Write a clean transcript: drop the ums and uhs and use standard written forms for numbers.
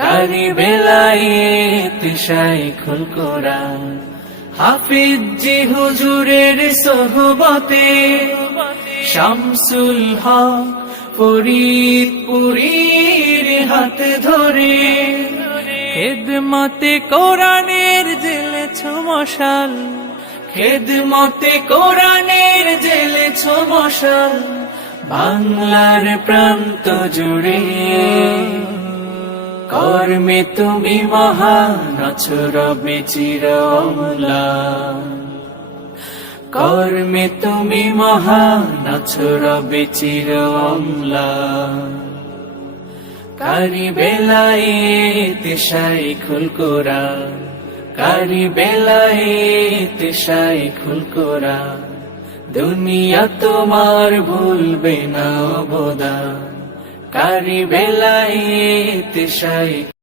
কারি বেলায়েত শাইখুল কোরআন, হাফিজ জি হুজুরের সোহবতে শামসুল হক ফরিদপুরীর হাত ধরে খেদমতে কোরআনের জ্বেলেছ মশাল, খেদমতে কোরআনের জ্বেলেছ মশাল বাংলার প্রান্ত জুড়ে। কর্মে তুমি মহান আছো রবে চির অম্লান, কর্মে তুমি মহান আছো রবে চির অম্লান। কারি বেলায়েত শাইখুল কোরআন, কারি বেলায়েত শাইখুল কোরআন, দুনিয়া তোমার ভুলবে না অবদান। কারি বেলায়েত শাইখুল